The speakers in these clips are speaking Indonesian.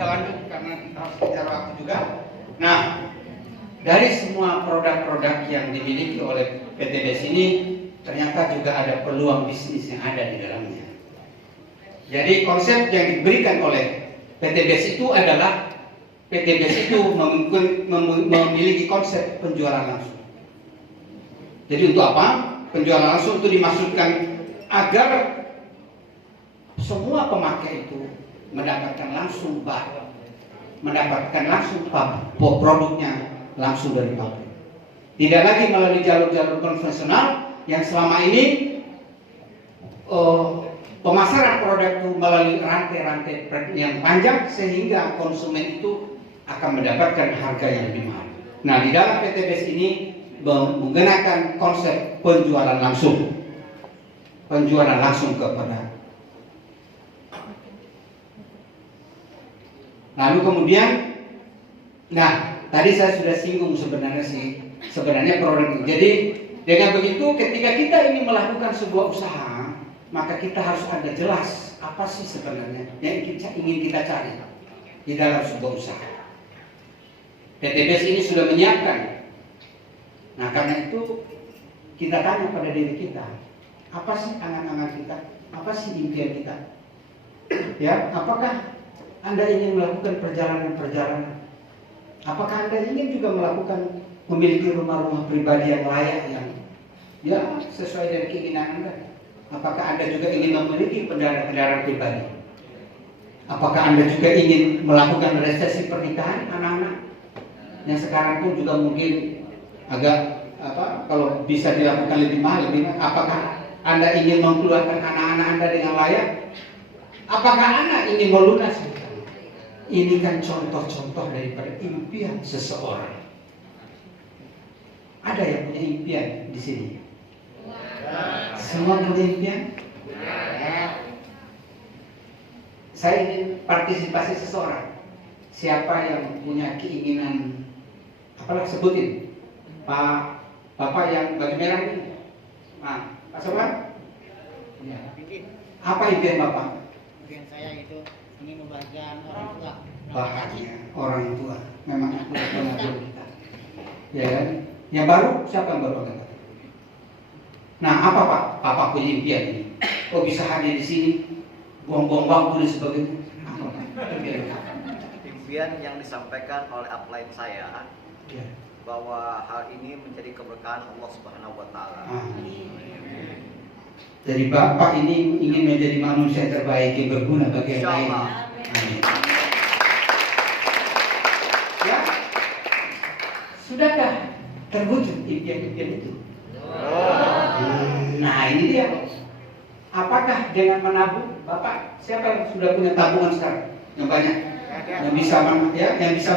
kita lanjut karena kita harus bicara waktu juga. Nah, dari semua produk-produk yang dimiliki oleh PT BES ini, ternyata juga ada peluang bisnis yang ada di dalamnya. Jadi konsep yang diberikan oleh PT BES itu adalah PT BES itu memiliki konsep penjualan langsung. Jadi untuk apa? Penjualan langsung itu dimaksudkan agar semua pemakai itu mendapatkan langsung barang, mendapatkan langsung produknya langsung dari pabrik. Tidak lagi melalui jalur-jalur konvensional yang selama ini pemasaran produk itu melalui rantai-rantai yang panjang sehingga konsumen itu akan mendapatkan harga yang lebih mahal. Nah, di dalam PT BES ini menggunakan konsep penjualan langsung. Penjualan langsung kepada. Lalu kemudian, nah tadi saya sudah singgung sebenarnya produk ini. Jadi dengan begitu ketika kita ingin melakukan sebuah usaha, maka kita harus ada jelas apa sih sebenarnya yang ingin kita cari di dalam sebuah usaha. PT BES ini sudah menyiapkan. Nah karena itu kita tanya pada diri kita, apa sih angan-angan kita? Apa sih impian kita? Ya, apakah Anda ingin melakukan perjalanan-perjalanan? Apakah Anda ingin juga melakukan memiliki rumah-rumah pribadi yang layak yang ya sesuai dengan keinginan Anda? Apakah Anda juga ingin memiliki kendaraan-kendaraan pribadi? Apakah Anda juga ingin melakukan resepsi pernikahan anak-anak? Yang sekarang pun juga mungkin agak kalau bisa dilakukan lebih mahal. Apakah Anda ingin mengeluarkan anak-anak Anda dengan layak? Apakah Anda ingin melunasi? Ini kan contoh-contoh daripada impian seseorang. Ada yang punya impian di sini? Semua punya impian? Saya ingin partisipasi seseorang. Siapa yang punya keinginan? Apalah sebutin. Pak Bapak yang baju merah ini. Nah, Pak Sobat? Ya. Apa impian Bapak? Impian saya itu ingin membahagiakan orang tua. Bahagia orang tua. Memang itu pengaruh kita. Ya kan? Yang baru siapa yang baru angkat? Nah, apa Pak? Bapak punya impian ini. Kok bisa hadir di sini? Buang-buang waktu dan sebagainya. Impian yang disampaikan oleh upline saya. Ya. Bahwa hal ini menjadi keberkahan Allah Subhanahu wa taala. Jadi Bapak ini ingin menjadi manusia terbaik yang berguna bagi yang lain. Amin. Ya. Sudahkah terwujud impian-impian itu? Nah, ini dia. Apakah dengan menabung? Bapak, siapa yang sudah punya tabungan sekarang? Yang banyak? Yang bisa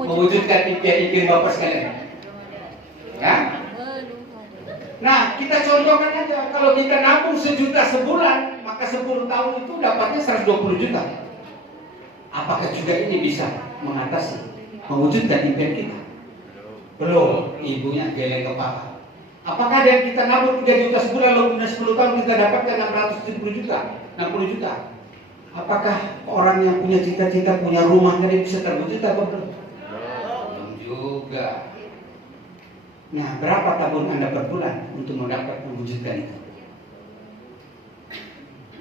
mewujudkan impian-impian Bapak sekalian. Ya. Nah, kita contohkan aja, kalau kita nabung 1 juta sebulan, maka 10 tahun itu dapatnya 120 juta. Apakah juga ini bisa mengatasi, mewujudkan impian kita? Belum, ibunya geleng kepala. Apakah yang kita nabung 3 juta sebulan, lalu 10 tahun kita dapatkan 670 juta, 60 juta? Apakah orang yang punya cita-cita, punya rumah tadi bisa terwujud atau belum? Belum juga. Nah, berapa tabungan Anda per bulan untuk mendapat mewujudkan itu?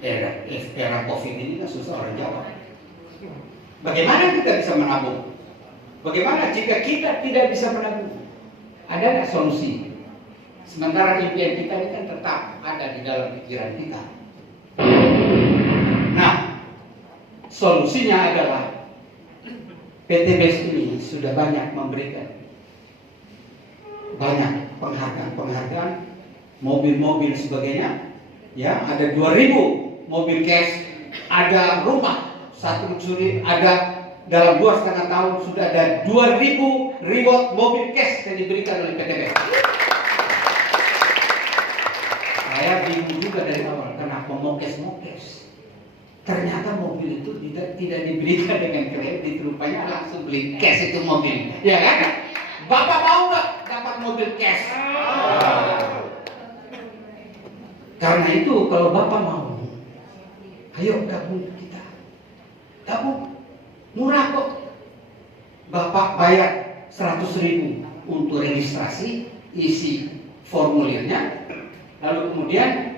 Era COVID ini kan susah orang jawab. Bagaimana kita bisa menabung? Bagaimana jika kita tidak bisa menabung? Ada nggak solusi? Sementara impian kita ini kan tetap ada di dalam pikiran kita. Nah, solusinya adalah PT BES ini sudah banyak memberikan banyak penghargaan, mobil-mobil sebagainya. Ya, ada 2.000 mobil cash, ada rumah 1 curi, ada dalam 2,5 tahun sudah ada 2.000 reward mobil cash yang diberikan oleh PT BES. Saya bingung juga dari awal kenapa mokes-mokes. Ternyata mobil itu tidak diberikan dengan kredit, rupanya langsung beli cash itu mobil, ya kan? Bapak mau nggak dapat mobil cash? Karena itu kalau Bapak mau, ayo gabung kita. Gabung. Murah kok. Bapak bayar 100.000 untuk registrasi, isi formulirnya, lalu kemudian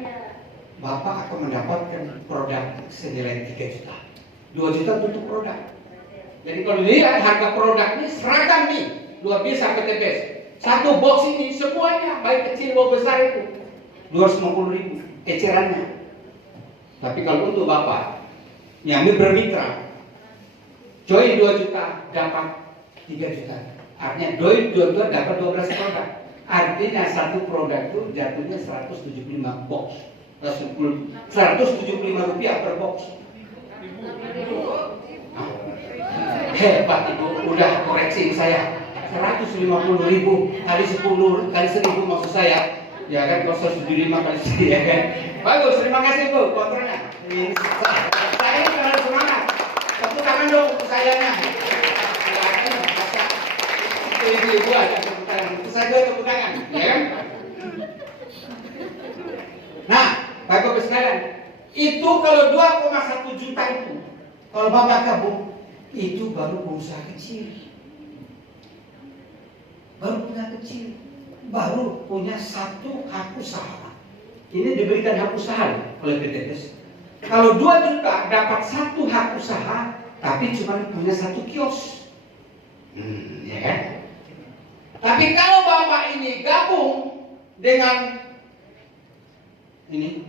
Bapak akan mendapatkan produk senilai 3 juta. 2 juta untuk produk. Jadi kalau lihat harga produk ini seragam nih, luar biasa PTBS. Satu box ini semuanya, baik kecil maupun besar itu 250.000 ecerannya. Tapi kalau untuk Bapak yang bermitra, join 2 juta dapat 3 juta. Artinya join 2 juta dapat 12 produk. Artinya satu produk itu jatuhnya 175 box. 175 rupiah per box. Hebat Ibu, udah koreksi saya. 150.000 kali 10 kali 1.000 maksud saya. Ya kan, kalau 175 kali 10 ya kan. Bagus, terima kasih Bu, kontrolnya. Saya ini terlalu semangat. Tepuk tangan dong untuk sayanya. Itu ibu-ibu aja tepuk tangan. Itu saja tepuk tangan, ya kan? Nah, Bapak-Bapak sekalian, itu kalau 2,1 juta itu, kalau Bapak gabung, itu baru pengusaha kecil. Baru punya satu hak usaha. Ini diberikan hak usaha oleh PTBS. Kalau 2 juta dapat satu hak usaha, tapi cuma punya satu kios. Ya kan? Tapi kalau Bapak ini gabung dengan ini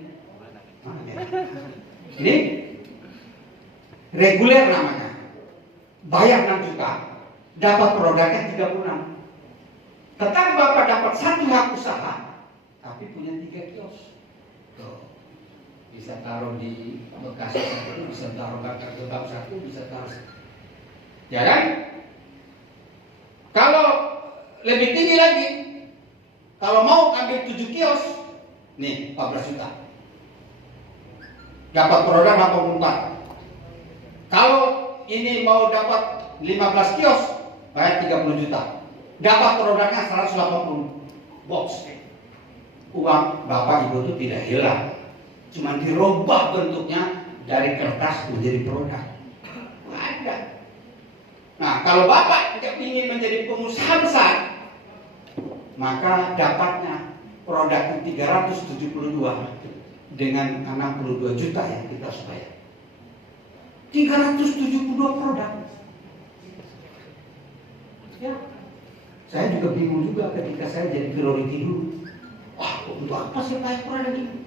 reguler namanya, bayar 6 juta, dapat produknya 36. Tetap Bapak dapat satu hak usaha, tapi punya 3 kios. Tuh. Bisa taruh di Bekasi satu, bisa taruh Bakar Gebang satu, bisa taruh. Ya kan? Kalau lebih tinggi lagi, kalau mau ambil 7 kios, nih 14 juta. Dapat produk 84. Kalau ini mau dapat 15 kios, bayar 30 juta. Dapat produknya 180 box. Uang Bapak Ibu itu tidak hilang, cuma dirubah bentuknya dari kertas menjadi produk. Ada. Nah, kalau Bapak ingin menjadi pengusaha besar, maka dapatnya produk 372 dengan 62 juta yang kita harus bayar. 372 produk. Ya. Saya juga bingung juga ketika saya jadi priority dulu. Wah, untuk apa sih bayar produk ini?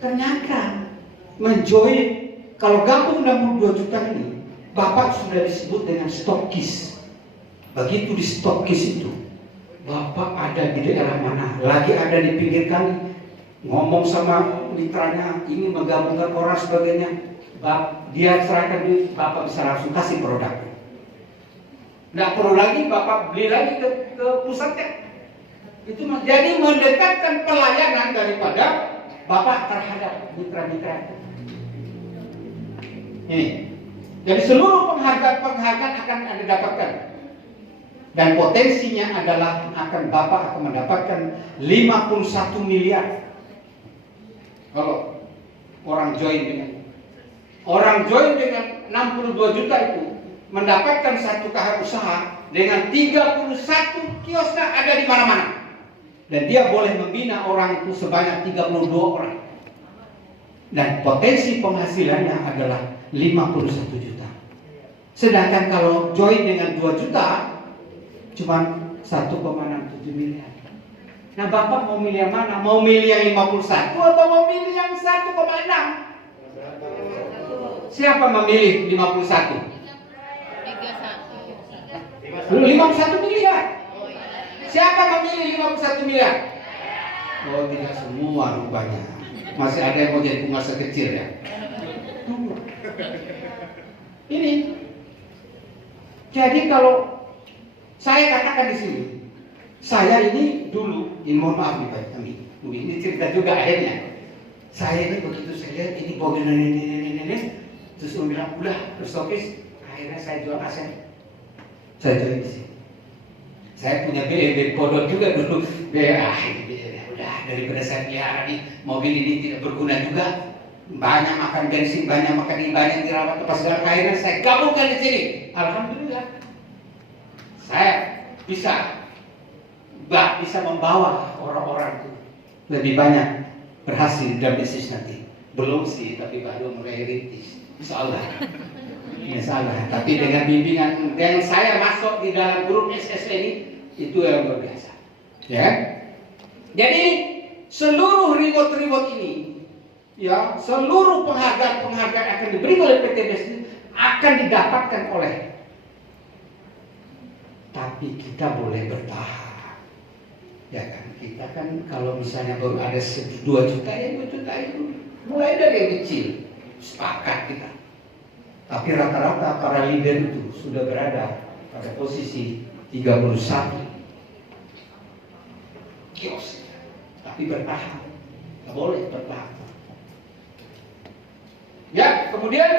Ternyata menjoin, kalau gabung 62 juta ini, Bapak sudah disebut dengan stokis. Begitu di stokis itu, Bapak ada di daerah mana, lagi ada di pinggir kali, ngomong sama mitranya, ini menggabungkan orang sebagainya, dia serahkan duit, Bapak bisa langsung kasih produknya. Nggak perlu lagi Bapak beli lagi ke pusatnya. Itu jadi mendekatkan pelayanan daripada Bapak terhadap mitra-mitra. Ini. Jadi seluruh penghargaan akan Anda dapatkan. Dan potensinya adalah Bapak akan mendapatkan 51 miliar. Kalau orang join dengan 62 juta itu mendapatkan satu hak usaha dengan 31 kiosnya ada di mana-mana. Dan dia boleh membina orang itu sebanyak 32 orang. Dan potensi penghasilannya adalah 51 juta. Sedangkan kalau join dengan 2 juta cuma 1,67 miliar. Nah, Bapak mau milih yang mana? Mau milih yang 51 atau mau milih yang 1,6? Siapa memilih 51? 51 miliar. Siapa memilih 51 miliar? Oh, tidak semua rupanya. Masih ada yang mau jadi pengusaha kecil ya. Ini. Jadi kalau saya katakan di sini, saya ini dulu, mohon maaf nih Pak Kami, ini cerita juga akhirnya. Saya ini begitu saya lihat ini bagian ini, terus saya bilang udah berstokis, akhirnya saya jual aset. Saya jual di sini. Saya punya BEB Podot juga dulu. udah daripada saya pelihara nih mobil ini tidak berguna juga, banyak makan bensin, banyak makan ini, banyak dirawat pas akhirnya saya gabungkan di sini. Alhamdulillah, saya bisa membawa orang-orang itu lebih banyak berhasil dalam bisnis nanti. Belum sih, tapi baru mulai rintis. Insyaallah. Tapi dengan bimbingan yang saya masuk di dalam grup SS ini itu yang luar biasa. Ya. Jadi seluruh reward ini, ya, seluruh penghargaan akan diberi oleh PTBS ini akan didapatkan oleh. Tapi kita boleh bertahan. Ya kan, kita kan kalau misalnya baru ada 2 juta ya 2 juta itu mulai dari yang kecil, sepakat kita. Tapi rata-rata para leader itu sudah berada pada posisi 31 kios, tapi bertahan, nggak boleh bertahan. Ya, kemudian,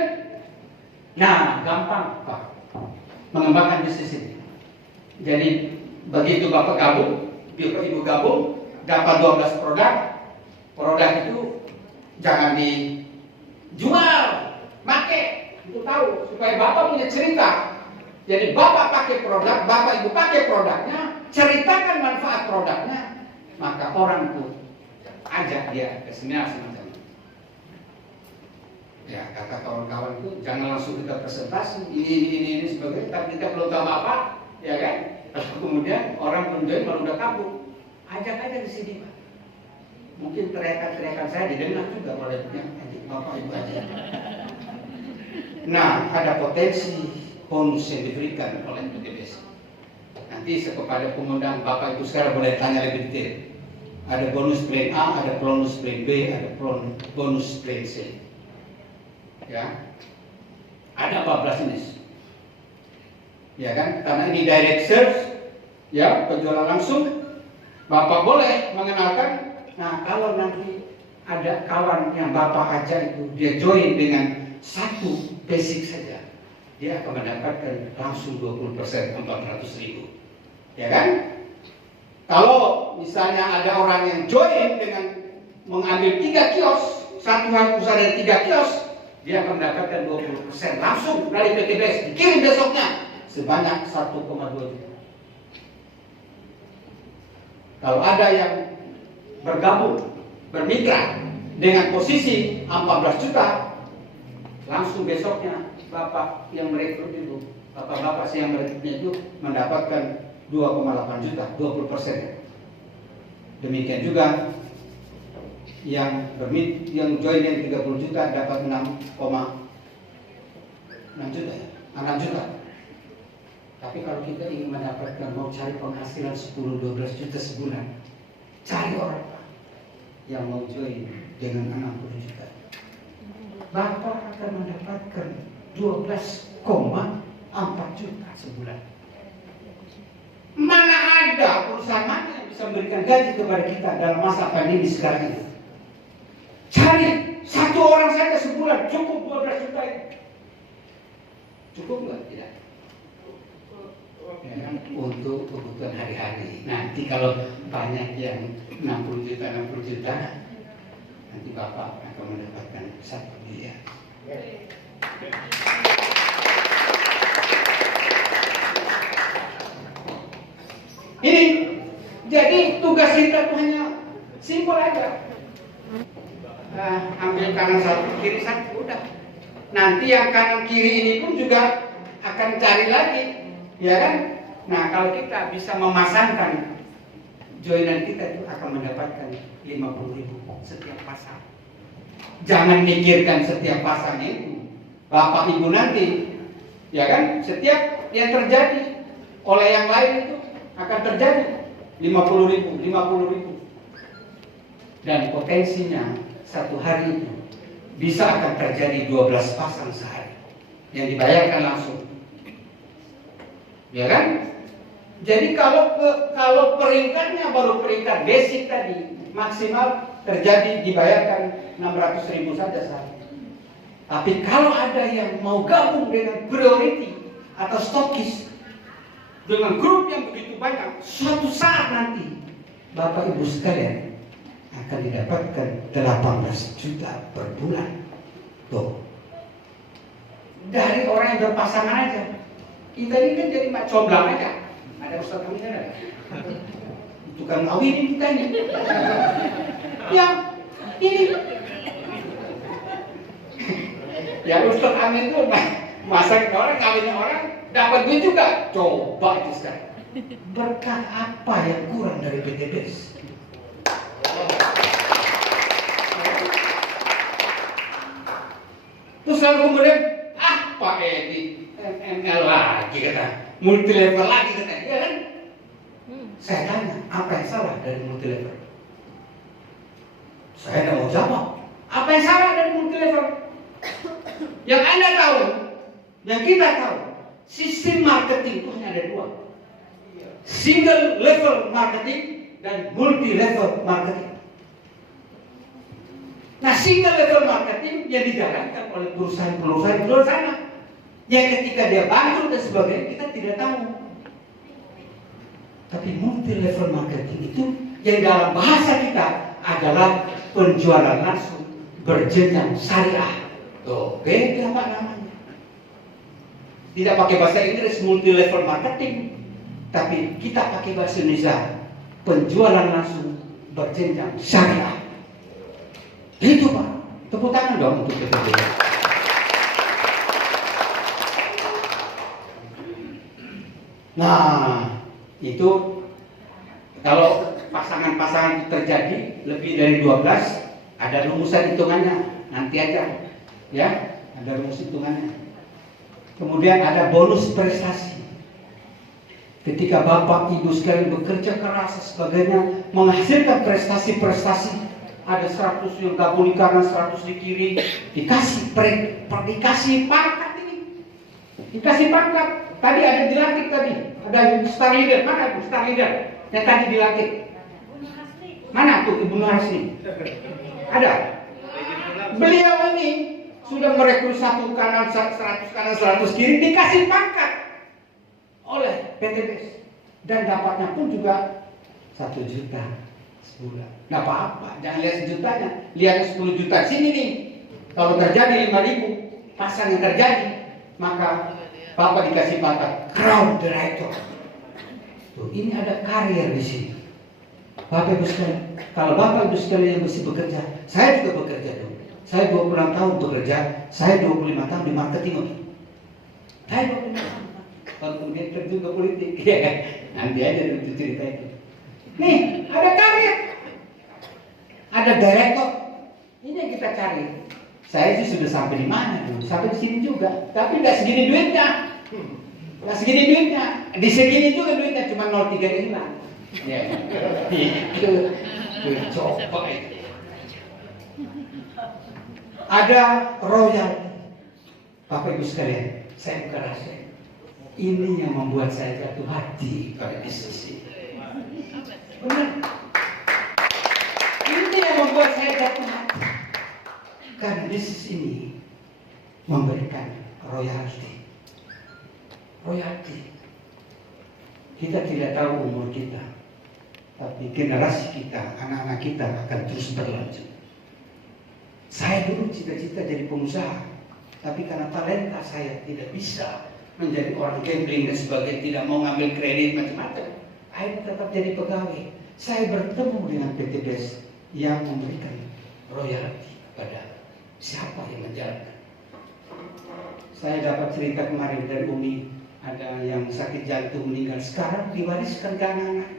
nah gampang Pak mengembangkan bisnis ini. Jadi begitu Bapak gabung, Ibu gabung, dapat 12 produk itu jangan dijual, pakai, itu tahu supaya Bapak punya cerita. Jadi Bapak pakai produk, Bapak Ibu pakai produknya, ceritakan manfaat produknya, maka orang itu ajak dia ke seminar semacam itu. Ya, kata kawan-kawan itu jangan langsung kita presentasi ini sebagainya, tapi kita belum tahu apa, ya kan? Lalu kemudian orang menjoin kalau udah kabur, ajak aja di sini Pak. Mungkin teriakan-teriakan saya didengar juga oleh Bapak Ibu aja. Nah, ada potensi bonus yang diberikan oleh PTBS. Nanti kepada pengundang Bapak Ibu sekarang boleh tanya lebih detail. Ada bonus plan A, ada bonus plan B, ada bonus plan C. Ya, ada 14 jenis. Ya kan, karena ini direct sales, ya penjualan langsung, Bapak boleh mengenalkan. Nah, kalau nanti ada kawan yang Bapak ajak itu dia join dengan satu basic saja, dia akan mendapatkan langsung 20%, 400.000. Ya kan? Kalau misalnya ada orang yang join dengan mengambil 3 kios, satu hari usaha dari 3 kios, dia akan mendapatkan 20% langsung dari PTBS, dikirim besoknya sebanyak 1,2 juta. Kalau ada yang bergabung, bermitra dengan posisi 14 juta, langsung besoknya Bapak yang merekrut itu, Bapak-bapak yang merekrutnya itu mendapatkan 2,8 juta, 20%. Demikian juga yang join yang 30 juta dapat 6,6 juta, 6 juta. Tapi kalau kita ingin mendapatkan, mau cari penghasilan 10-12 juta sebulan, cari orang yang mau join dengan 60 juta. Bapak akan mendapatkan 12,4 juta sebulan. Mana ada perusahaan mana yang bisa memberikan gaji kepada kita dalam masa pandemi sekarang ini? Cari satu orang saja sebulan cukup 12 juta itu. Cukup nggak? Tidak. Ya, untuk kebutuhan hari-hari. Nanti kalau banyak yang 60 juta, nanti Bapak akan mendapatkan satu miliar. Ini jadi tugas kita hanya simpel aja. Ambil kanan satu, kiri satu, udah. Nanti yang kanan kiri ini pun juga akan cari lagi, ya kan? Nah, kalau kita bisa memasangkan joinan kita itu akan mendapatkan 50.000 setiap pasang. Jangan mikirkan setiap pasangnya itu. Bapak Ibu nanti, ya kan? Setiap yang terjadi oleh yang lain itu akan terjadi 50.000. Dan potensinya satu hari itu bisa akan terjadi 12 pasang sehari yang dibayarkan langsung. Ya kan? Jadi kalau peringkatnya baru peringkat basic tadi, maksimal terjadi dibayarkan 600.000 saja sehari. Tapi kalau ada yang mau gabung dengan priority atau stokis dengan grup yang begitu banyak, suatu saat nanti Bapak Ibu sekalian akan didapatkan 18 juta per bulan. Tuh. Dari orang yang berpasangan aja. Kita ini kan jadi mak comblang aja. Ada Ustaz kami ada. Tukang ngawinin kita ini. Ya, ini. Ya Ustaz Amin tuh masak orang, ngawinin orang, dapat duit juga. Coba itu sekarang. Berkah apa yang kurang dari PTBS? Terus lalu kemudian, Pak Edi, ML lagi kata, multi level lagi kata, ya kan? Saya tanya, apa yang salah dari multi level? Saya tidak mau jawab. Apa yang salah dari multi level? Yang Anda tahu, yang kita tahu, sistem marketing itu hanya ada dua. Single level marketing dan multi level marketing. Nah, single level marketing yang dijalankan oleh perusahaan-perusahaan di luar sana, yang ketika dia bangkrut dan sebagainya kita tidak tahu. Tapi multi level marketing itu yang dalam bahasa kita adalah penjualan langsung berjenjang syariah. Tuh, beda Pak namanya. Tidak pakai bahasa Inggris multi level marketing, tapi kita pakai bahasa Indonesia penjualan langsung berjenjang syariah. Itu Pak, tepuk tangan dong untuk kita. Nah, itu kalau pasangan-pasangan terjadi lebih dari 12, ada rumusan hitungannya, nanti aja, ya, ada rumus hitungannya. Kemudian ada bonus prestasi. Ketika Bapak Ibu sekalian bekerja keras sebagainya, menghasilkan prestasi-prestasi, ada 100 yang gabung di kanan, 100 di kiri, dikasih pangkat ini, dikasih pangkat. Tadi ada dilantik tadi, ada star leader, mana Bu star leader yang tadi dilantik? Mana tuh Ibu Nurhasni? Ada. Beliau ini sudah merekrut 100 kanan, 100 kiri, dikasih pangkat oleh PTBS dan dapatnya pun juga 1 juta sebulan. Nggak apa-apa, jangan lihat sejutanya, lihat 10 juta sini nih. Kalau terjadi 5.000 pasang yang terjadi, maka Bapak dikasih pangkat Crown Director. Tuh, ini ada karier di sini. Bapak Ibu sekalian, kalau Bapak Ibu sekalian yang mesti bekerja, saya juga bekerja dong. Saya 26 tahun bekerja, saya 25 tahun di marketing. Saya 25 tahun. Kalau kemudian terjun ke politik, ya, nanti aja itu cerita itu. Nih, ada karier, ada direktur. Ini yang kita cari. Saya sih sudah sampai di mana dulu, sampai di sini juga. Tapi nggak segini duitnya, nggak segini duitnya. Di segini juga duitnya cuma 0,3 hilang. Ya, itu coba itu. Ada royalti. Bapak Ibu sekalian, saya bukan rahasia. Ini yang membuat saya jatuh hati pada bisnis ini. Benar. Ini yang membuat saya jatuh hati. Karena bisnis ini memberikan royalti. Royalti. Kita tidak tahu umur kita, tapi generasi kita, anak-anak kita akan terus berlanjut. Saya dulu cita-cita jadi pengusaha, tapi karena talenta saya tidak bisa menjadi orang gambling dan sebagainya, tidak mau ngambil kredit macam-macam, akhirnya tetap jadi pegawai. Saya bertemu dengan PTBS yang memberikan royalti kepada siapa yang menjalankan. Saya dapat cerita kemarin dari Umi, ada yang sakit jantung meninggal, sekarang diwariskan ke anak-anak.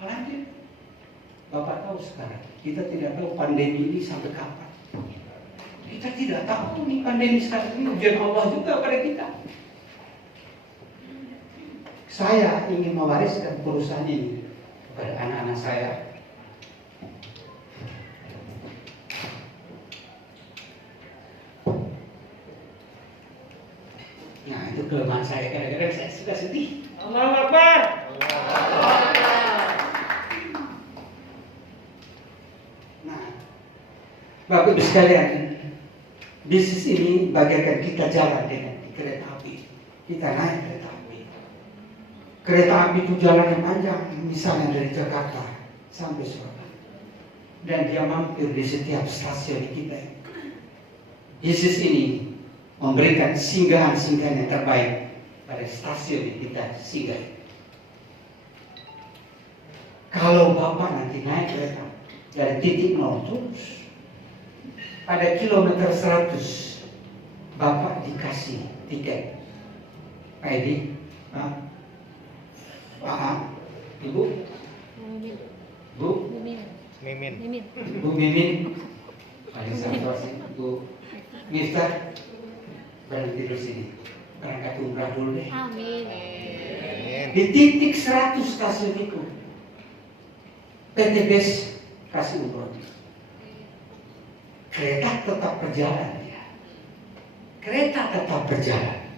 Lanjut. Bapak tahu sekarang, kita tidak tahu pandemi ini sampai kapan. Kita tidak tahu nih pandemi sekarang ini ujian Allah juga pada kita. Saya ingin mewariskan perusahaan ini kepada anak-anak saya. Nah, itu kelemahan saya, kadang-kadang saya suka sedih. Allahu Akbar. Nah, Bapak Ibu sekalian, bisnis ini bagaikan kita jalan dengan kereta api. Kita naik kereta api. Kereta api itu jalannya panjang, misalnya dari Jakarta sampai Surabaya. dan dia mampir di setiap stasiun kita. Yesus ini memberikan singgahan-singgahan yang terbaik pada stasiun yang kita singgah. Kalau Bapak nanti naik kereta dari titik 0 terus, pada kilometer 100 Bapak dikasih tiket. Pak Edi, Pak, Ibu, Bu, Mimin. Bu Mimin, paling santai sih, Bu Miftah, berhenti di sini. Berangkat umrah dulu deh. Amin. Di titik 100 stasiun itu, PT BES kasih umroh. Kereta tetap berjalan ya. Kereta tetap berjalan.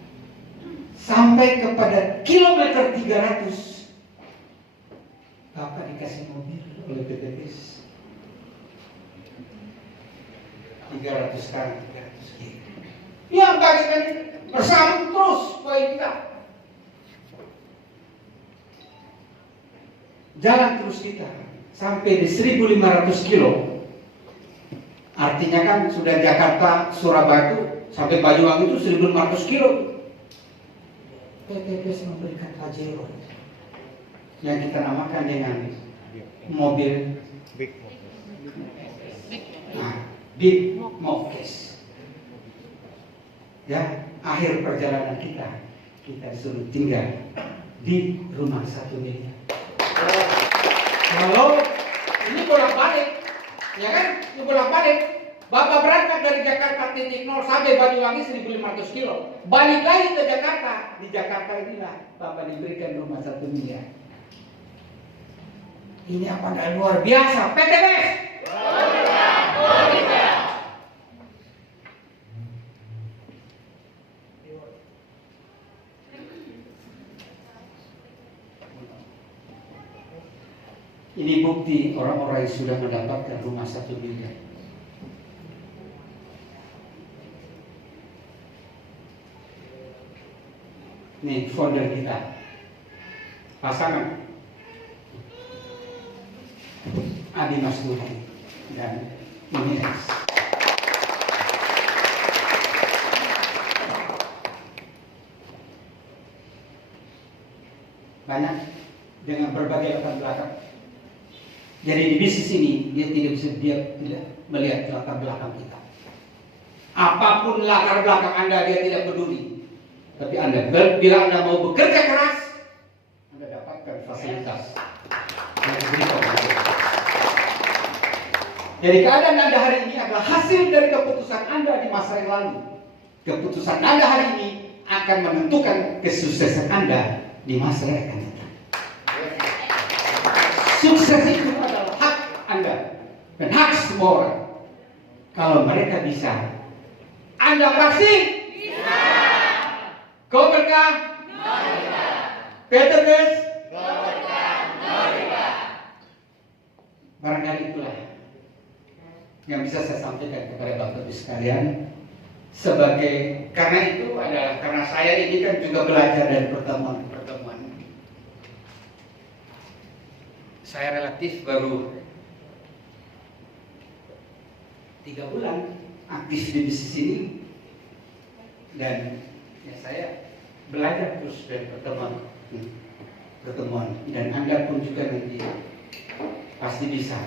Sampai kepada kilometer 300, Bapak dikasih mobil oleh PT BES. 300 sekarang, 300 kiri. Ya, bagikan bersambung terus supaya kita jalan terus kita sampai di 1.500 kilo. Artinya kan sudah Jakarta, Surabaya itu sampai Banyuwangi itu 1.500 kilo. PT BES memberikan Pajero yang kita namakan dengan mobil Big Mokes. Ya, akhir perjalanan kita suruh tinggal di rumah 1 miliar. Kalau ini bolak-balik, ya kan? Ini bolak-balik. Bapak berangkat dari Jakarta titik 0 sampai Banyuwangi 1.500 kilo. Balik lagi ke Jakarta. Di Jakarta inilah Bapak diberikan rumah 1 miliar. Ini apa enggak luar biasa? PT BES. Ini bukti orang-orang yang sudah mendapatkan rumah 1 miliar. Nih folder kita, pasangan Adi Masduri dan Ines. Banyak dengan berbagai latar belakang. Jadi di bisnis ini dia tidak melihat latar belakang kita. Apapun latar belakang Anda dia tidak peduli. Tapi Anda bila Anda mau bekerja keras, Anda dapatkan fasilitas. Jadi keadaan Anda hari ini adalah hasil dari keputusan Anda di masa yang lalu. Keputusan Anda hari ini akan menentukan kesuksesan Anda di masa yang akan datang. Sukses itu adalah hak Anda dan hak semua orang. Kalau mereka bisa, Anda pasti bisa. Kau berkah, PT BES, barangkali itulah yang bisa saya sampaikan kepada Bapak Ibu sekalian. Karena itu adalah karena saya ini kan juga belajar dari pertemuan-pertemuan. Saya relatif baru 3 bulan aktif di bisnis ini, dan ya saya belajar terus dari pertemuan, dan Anda pun juga nanti pasti bisa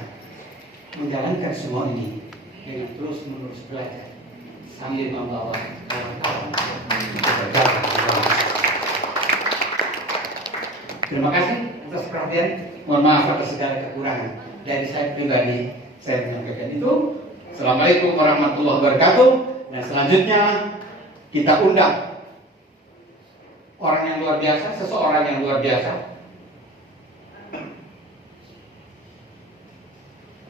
menjalankan semua ini dengan terus menerus belajar sambil membawa kawan-kawan. Terima kasih atas perhatian. Mohon maaf atas segala kekurangan dari saya pribadi. Saya menyampaikan itu. Assalamualaikum warahmatullahi wabarakatuh. Dan selanjutnya kita undang orang yang luar biasa, seseorang yang luar biasa,